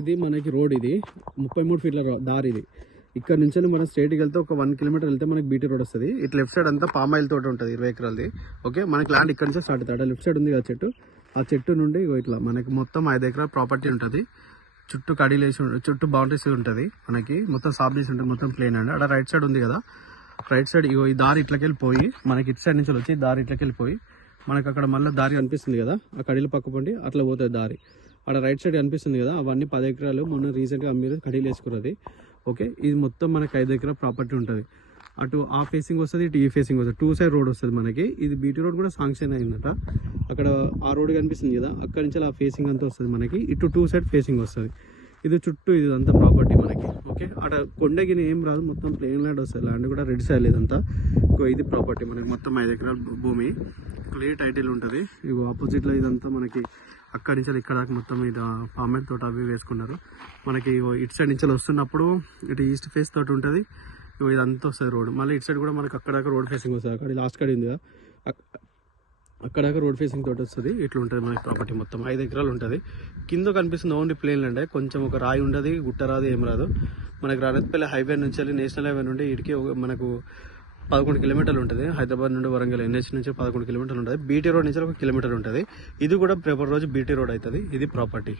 ఇది మనకి రోడ్, ఇది 33 ఫీట్ల దారి. ఇది ఇక్కడ నుంచి మనం స్ట్రైట్కి వెళ్తే ఒక 1 కిలోమీటర్ వెళ్తే మనకి బీటీ రోడ్ వస్తుంది. ఇటు లెఫ్ట్ సైడ్ అంతా పామాయిల్ తోట ఉంటుంది 20 ఎకరాలది. ఓకే, మనకి ల్యాండ్ ఇక్కడ నుంచే స్టార్ట్ అవుతుంది. లెఫ్ట్ సైడ్ ఉంది కదా చెట్టు, ఆ చెట్టు నుండి ఇట్లా మనకి మొత్తం 5 ఎకరాల ప్రాపర్టీ ఉంటుంది. చుట్టూ కడీలేసి చుట్టూ బౌండరీస్ ఉంటుంది. మనకి మొత్తం సాఫ్ చేసి ఉంటుంది, మొత్తం ప్లేన్ అండి. అక్కడ రైట్ సైడ్ ఉంది కదా, రైట్ సైడ్ ఈ దారి ఇట్లకి వెళ్ళిపోయి మనకి ఇటు సైడ్ నుంచి వచ్చి దారి ఇట్లకి వెళ్ళిపోయి మనకి అక్కడ మళ్ళీ దారి కనిపిస్తుంది కదా, ఆ కడీలు పక్క పండి అట్లా పోతుంది దారి. అక్కడ రైట్ సైడ్ కనిపిస్తుంది కదా, అవన్నీ 10 ఎకరాలు మొన్న రీసెంట్గా మీరు కడీలు వేసుకున్నది. ఓకే, ఇది మొత్తం మనకి 5 ఎకరాల ప్రాపర్టీ ఉంటుంది. అటు ఆ ఫేసింగ్ వస్తుంది, ఇటు ఈ ఫేసింగ్ వస్తుంది. 2 సైడ్ రోడ్ వస్తుంది మనకి. ఇది బీటీ రోడ్ కూడా శాంక్షన్ అయిందట. అక్కడ ఆ రోడ్ కనిపిస్తుంది కదా, అక్కడ నుంచి ఆ ఫేసింగ్ అంతా వస్తుంది మనకి. ఇటు 2 సైడ్ ఫేసింగ్ వస్తుంది. ఇది చుట్టూ ఇదంతా ప్రాపర్టీ మనకి. ఓకే, అక్కడ కొండగిన ఏం రాదు, మొత్తం ప్లెయిన్ ల్యాండ్ వస్తుంది. ల్యాండ్ కూడా రెడ్ సైడ్ ఇదంతా. ఇది ప్రాపర్టీ మనకి మొత్తం 5 ఎకరాల భూమి, క్లియర్ టైటిల్ ఉంటుంది. ఇవి ఆపోజిట్లో ఇదంతా మనకి అక్కడి నుంచి ఇక్కడ మొత్తం ఇది పామెట్ తోట అవి వేసుకున్నారు. మనకి ఇటు సైడ్ నుంచి వస్తున్నప్పుడు ఇటు ఈస్ట్ ఫేస్ తోటి ఉంటుంది. ఇదంతా వస్తుంది రోడ్. మళ్ళీ ఇటు సైడ్ కూడా మనకి అక్కడ రోడ్ ఫేసింగ్ వస్తుంది. అక్కడ లాస్ట్ కడ ఉంది కదా, అక్కడ రోడ్ ఫేసింగ్ తోటి వస్తుంది. ఇట్లా ఉంటుంది మనకి ప్రాపర్టీ మొత్తం 5 ఎకరాలు ఉంటుంది. కింద కనిపిస్తుంది ఓన్లీ ప్లేన్ ల్యాండ్. కొంచెం ఒక రాయి ఉండదు, గుట్ట రాదు, ఏం రాదు. మనకి రాణత్పల్లి హైవే నుంచి వెళ్ళి నేషనల్ హైవే నుండి ఇటుకి మనకు 11 కిలోమీటర్లు ఉంటుంది. హైదరాబాద్ నుండి వరంగల్ ఎన్హెచ్ నుంచి 11 కిలోమీటర్లు ఉంటుంది. బీటీ రోడ్ నుంచి 1 కిలోమీటర్ ఉంటుంది. ఇది కూడా రేపటి రోజు బీటీ రోడ్ అవుతుంది. ఇది ప్రాపర్టీ.